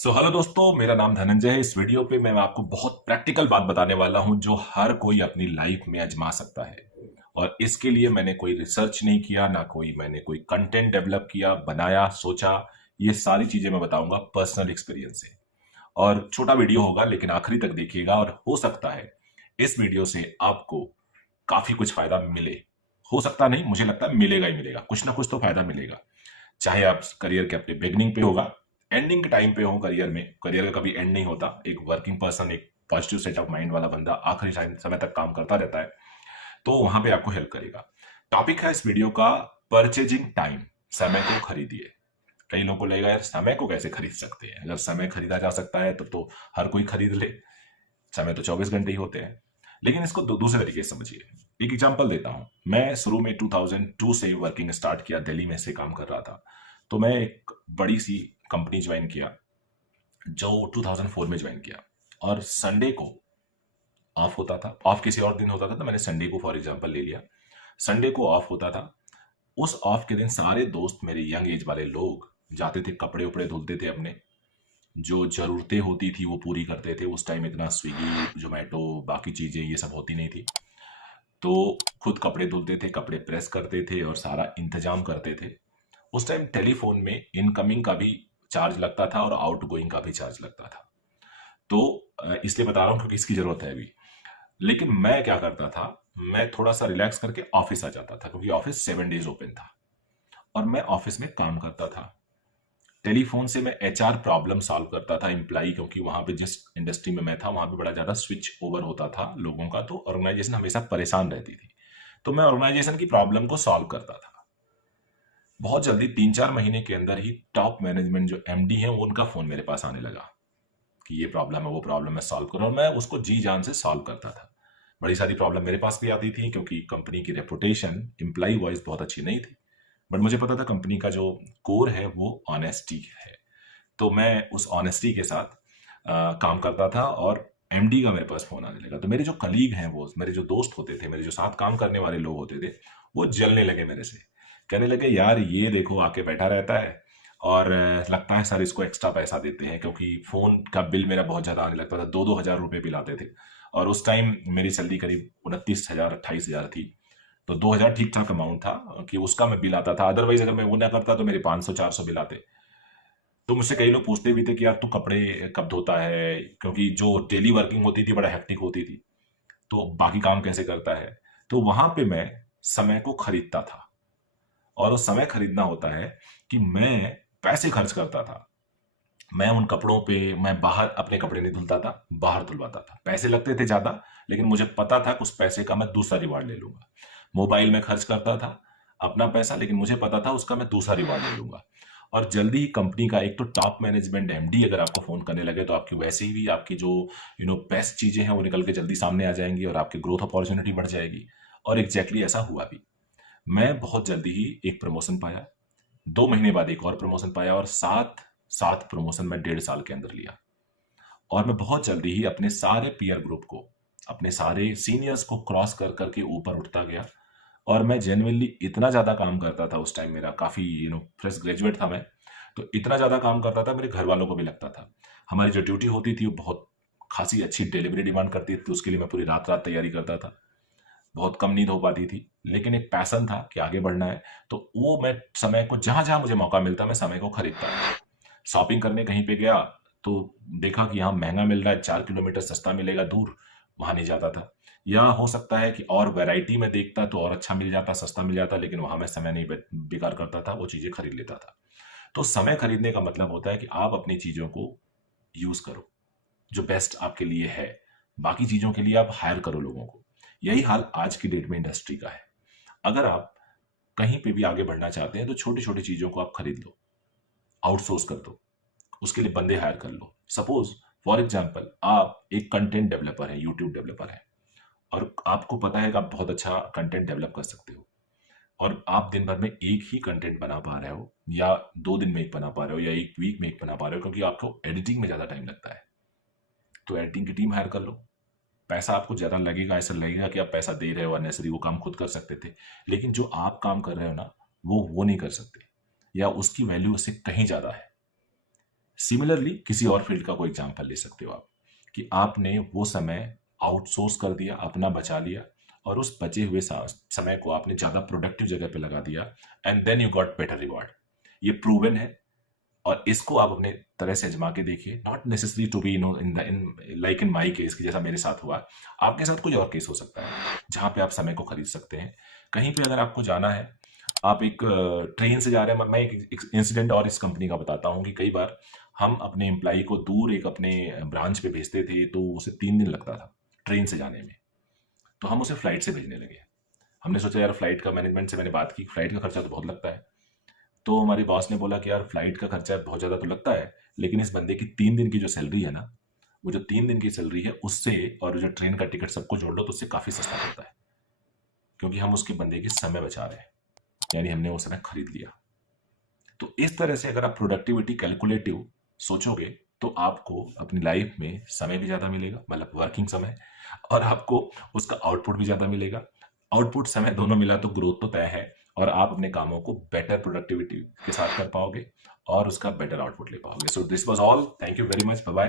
Hello दोस्तों, मेरा नाम धनंजय है। इस वीडियो पे मैं आपको बहुत प्रैक्टिकल बात बताने वाला हूं जो हर कोई अपनी लाइफ में आजमा सकता है। और इसके लिए मैंने कोई रिसर्च नहीं किया, ना मैंने कोई कंटेंट डेवलप किया, बनाया, सोचा। ये सारी चीजें मैं बताऊंगा पर्सनल एक्सपीरियंस से। और छोटा वीडियो होगा लेकिन आखिरी तक देखिएगा, और हो सकता है इस वीडियो से आपको काफी कुछ फायदा मिले। हो सकता नहीं, मुझे लगता है मिलेगा ही मिलेगा, कुछ ना कुछ तो फायदा मिलेगा। चाहे आप करियर के अपने बिगनिंग पे होगा, एंडिंग के टाइम पे हो करियर में। करियर का कभी एंड नहीं होता। एक वर्किंग पर्सन, एक पॉजिटिव सेट ऑफ माइंड वाला बंदा आखिरी टाइम समय तक काम करता रहता है, तो वहां पे आपको हेल्प करेगा। टॉपिक है इस वीडियो का परचेजिंग टाइम। समय को खरीदिए। कई लोगों को लगेगा यार समय को कैसे खरीद सकते हैं? अगर समय खरीदा जा सकता है तब तो हर कोई खरीद ले। समय तो 24 घंटे ही होते हैं। लेकिन इसको दूसरे तरीके से समझिए। एक एग्जांपल देता हूं। मैं शुरू में 2002 से वर्किंग स्टार्ट किया, दिल्ली में से काम कर रहा था। तो मैं एक बड़ी सी कंपनी ज्वाइन किया, जो 2004 में ज्वाइन किया। और संडे को ऑफ होता था। ऑफ किसी और दिन होता था, तो मैंने संडे को फॉर एग्जांपल ले लिया। संडे को ऑफ होता था। उस ऑफ के दिन सारे दोस्त, मेरे यंग एज वाले लोग, जाते थे, कपड़े उपड़े धुलते थे, अपने जो जरूरतें होती थी वो पूरी करते थे। उस टाइम इतना स्विगी, जोमेटो, बाकी चीजें ये सब होती नहीं थी। तो खुद कपड़े धुलते थे, कपड़े प्रेस करते थे और सारा इंतजाम करते थे। उस टाइम टेलीफोन में इनकमिंग का भी चार्ज लगता था और आउटगोइंग का भी चार्ज लगता था। तो इसलिए बता रहा हूँ क्योंकि इसकी जरूरत है अभी। लेकिन मैं क्या करता था, मैं थोड़ा सा रिलैक्स करके ऑफिस आ जाता था, क्योंकि ऑफिस 7 डेज ओपन था। और मैं ऑफिस में काम करता था। टेलीफोन से मैं एचआर प्रॉब्लम सॉल्व करता था, एम्प्लाई, क्योंकि वहां पे जिस इंडस्ट्री में मैं था वहां पे बड़ा ज्यादा स्विच ओवर होता था लोगों का, तो ऑर्गेनाइजेशन हमेशा परेशान रहती थी। तो मैं ऑर्गेनाइजेशन की प्रॉब्लम को सॉल्व करता था। बहुत जल्दी 3-4 महीने के अंदर ही टॉप मैनेजमेंट जो एमडी है उनका फोन मेरे पास आने लगा कि ये प्रॉब्लम है, वो प्रॉब्लम है, सॉल्व करो। और मैं उसको जी जान से सॉल्व करता था। बड़ी सारी प्रॉब्लम मेरे पास भी आती थी, क्योंकि कंपनी की रेपुटेशन एम्प्लाई वाइज बहुत अच्छी नहीं थी। बट मुझे पता था कंपनी का जो कोर है वो ऑनेस्टी है। तो मैं उस ऑनेस्टी के साथ काम करता था। और एमडी का मेरे पास फोन आने लगा। तो मेरे जो कलीग हैं, वो मेरे जो दोस्त होते थे, मेरे जो साथ काम करने वाले लोग होते थे, वो जलने लगे मेरे से। कहने लगे यार ये देखो आके बैठा रहता है, और लगता है सर इसको एक्स्ट्रा पैसा देते हैं, क्योंकि फोन का बिल मेरा बहुत ज्यादा आने लगता था। 2-2 हज़ार रुपए बिल आते थे। और उस टाइम मेरी सैलरी करीब 29 हज़ार 28 हज़ार थी। तो 2 हज़ार ठीक ठाक अमाउंट था कि उसका मैं बिल आता था। अदरवाइज अगर मैं वो ना करता तो मेरे 500-400 बिल आते। तो मुझसे कई लोग पूछते भी थे कि यार तू कपड़े कब धोता है, क्योंकि जो डेली वर्किंग होती थी बड़ा हेक्टिक होती थी, तो बाकी काम कैसे करता है। तो वहां पे मैं समय को खरीदता था। और वो समय खरीदना होता है कि मैं पैसे खर्च करता था। मैं उन कपड़ों पे, मैं बाहर अपने कपड़े नहीं धुलता था, बाहर धुलवाता था। पैसे लगते थे ज्यादा, लेकिन मुझे पता था कि उस पैसे का मैं दूसरा रिवार्ड ले लूंगा। मोबाइल में खर्च करता था अपना पैसा, लेकिन मुझे पता था उसका मैं दूसरा रिवार्ड ले लूंगा। और जल्दी ही कंपनी का एक तो टॉप मैनेजमेंट एमडी अगर आपको फोन करने लगे, तो आपकी वैसे ही भी आपकी जो बेस्ट चीजें हैं वो निकल के जल्दी सामने आ जाएंगी और आपकी ग्रोथ अपॉर्चुनिटी बढ़ जाएगी। और एग्जैक्टली ऐसा हुआ भी। मैं बहुत जल्दी ही एक प्रमोशन पाया। 2 महीने बाद एक और प्रमोशन पाया, और सात सात प्रमोशन मैं 1.5 साल के अंदर लिया। और मैं बहुत जल्दी ही अपने सारे पीयर ग्रुप को, अपने सारे सीनियर्स को क्रॉस कर करके ऊपर उठता गया। और मैं जेन्युइनली इतना ज्यादा काम करता था उस टाइम, मेरा काफी फ्रेश ग्रेजुएट था मैं। तो इतना ज्यादा काम करता था, मेरे घर वालों को भी लगता था। हमारी जो ड्यूटी होती थी वो बहुत खासी अच्छी डिलीवरी डिमांड करती थी, तो उसके लिए मैं पूरी रात रात तैयारी करता था। बहुत कम नींद हो पाती थी, लेकिन एक पैशन था कि आगे बढ़ना है। तो वो मैं समय को, जहां जहां मुझे मौका मिलता मैं समय को खरीदता था। शॉपिंग करने कहीं पे गया तो देखा कि यहाँ महंगा मिल रहा है, 4 किलोमीटर सस्ता मिलेगा दूर, वहां नहीं जाता था। या हो सकता है कि और वैरायटी में देखता तो और अच्छा मिल जाता, सस्ता मिल जाता, लेकिन वहां मैं समय नहीं बेकार करता था, वो चीजें खरीद लेता था। तो समय खरीदने का मतलब होता है कि आप अपनी चीजों को यूज करो, जो बेस्ट आपके लिए है। बाकी चीजों के लिए आप हायर करो लोगों को। यही हाल आज की डेट में इंडस्ट्री का है। अगर आप कहीं पे भी आगे बढ़ना चाहते हैं तो छोटी छोटी चीजों को आप खरीद लो, आउटसोर्स कर दो, उसके लिए बंदे हायर कर लो। सपोज फॉर एग्जाम्पल आप एक कंटेंट डेवलपर है, यूट्यूब डेवलपर है, और आपको पता है कि आप बहुत अच्छा कंटेंट डेवलप कर सकते हो, और आप दिन भर में एक ही कंटेंट बना पा रहे हो, या 2 दिन में एक बना पा रहे हो, या एक वीक में एक बना पा रहे हो, क्योंकि आपको एडिटिंग में ज्यादा टाइम लगता है। तो एडिटिंग की टीम हायर कर लो। पैसा आपको ज्यादा लगेगा, ऐसा लगेगा कि आप पैसा दे रहे हो अननेसरी, वो काम खुद कर सकते थे। लेकिन जो आप काम कर रहे हो ना, वो नहीं कर सकते, या उसकी वैल्यू उससे कहीं ज्यादा है। सिमिलरली किसी और फील्ड का कोई एग्जांपल ले सकते हो आप, कि आपने वो समय आउटसोर्स कर दिया, अपना बचा लिया, और उस बचे हुए समय को आपने ज़्यादा प्रोडक्टिव जगह पे लगा दिया, and then you got better reward. ये प्रूवन है, और इसको आप अपने तरह से आजमा के देखिए। Not necessary to be in like in my case, कि जैसा मेरे साथ हुआ, आपके साथ कोई और केस हो सकता है जहाँ पे आप समय को खरीद सकते हैं। कहीं पे अगर आपको जाना है, आप एक ट्रेन से जा रहे हैं, मैं एक इंसिडेंट और इस कंपनी का बताता हूँ कि कई बार हम अपने एम्प्लॉई को दूर एक अपने ब्रांच पे भेजते थे, तो उसे 3 दिन लगता था ट्रेन से जाने में, तो हम उसे फ्लाइट से भेजने लगे। हमने सोचा यार, फ्लाइट का मैनेजमेंट से मैंने बात की, फ्लाइट का खर्चा तो बहुत लगता है। तो हमारी बॉस ने बोला कि यार, फ्लाइट का खर्चा बहुत ज़्यादा तो लगता है, लेकिन इस बंदे की 3 दिन की जो सैलरी है ना, वो जो 3 दिन की सैलरी है उससे, और जो ट्रेन का टिकट सबको जोड़ लो, तो उससे काफ़ी सस्ता पड़ता है, क्योंकि हम उसके बंदे के समय बचा रहे हैं, यानी हमने वो समय खरीद लिया। तो इस तरह से अगर आप प्रोडक्टिविटी कैलकुलेटिव सोचोगे, तो आपको अपनी लाइफ में समय भी ज़्यादा मिलेगा, मतलब वर्किंग समय, और आपको उसका आउटपुट भी ज़्यादा मिलेगा। आउटपुट समय दोनों मिला तो ग्रोथ तो तय है, और आप अपने कामों को बेटर प्रोडक्टिविटी के साथ कर पाओगे और उसका बेटर आउटपुट ले पाओगे। So this was all, thank you very much, bye bye.